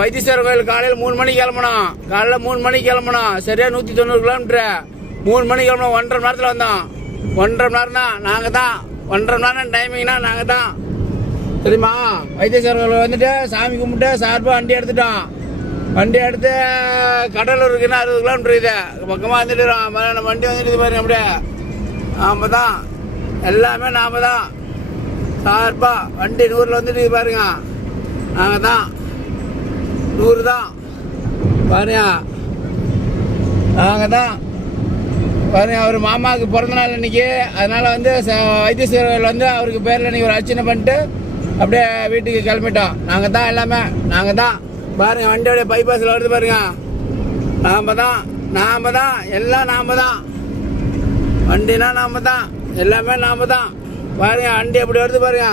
வைத்தீஸ்வரர் கோயில் காலையில் 3 மணிக்கு கிளம்பணும். காலையில் 3 மணிக்கு கிளம்பணும். சரியா 190 கிலோமீட்டரு. 3 மணிக்கு கிளம்பணும். 1.5 மணி நேரத்தில் வந்தோம். 1.5 மணி நேரம் தான் நாங்கள் தான். 1.5 மணி நேரம் டைமிங்னா நாங்கள் தான். சரிம்மா, வைத்தீஸ்வரர் கோயில் வந்துட்டு சாமி கும்பிட்டு சார்பாக வண்டி எடுத்துட்டோம். வண்டி எடுத்து கடலூர் இருக்குன்னா 60 கிலோமீட்டர் இது பக்கமாக வந்துட்டுறோம். நம்ம வண்டி வந்துட்டு பாருங்க அப்படியே. நாம தான் எல்லாமே நாம தான். சார்பா வண்டி 100ல் வந்துட்டு பாருங்க. நாங்கள் தான் 100 தான் பாருங்க. நாங்கள் தான் பாருங்க. அவர் மாமாவுக்கு பிறந்த நாள் இன்னைக்கு. அதனால வந்து வைத்தீஸ்வரர் வந்து அவருக்கு பேரில் இன்னைக்கு ஒரு அர்ச்சனை பண்ணிட்டு அப்படியே வீட்டுக்கு கிளம்பிட்டோம். நாங்கள் தான் எல்லாமே நாங்கள் தான் பாருங்க. வண்டியோடைய பைபாஸில் வருது பாருங்க. நாம தான் எல்லாம் நாம தான். வண்டினா நாம தான், எல்லாமே நாம தான் பாருங்க. வண்டி அப்படி வருது பாருங்க.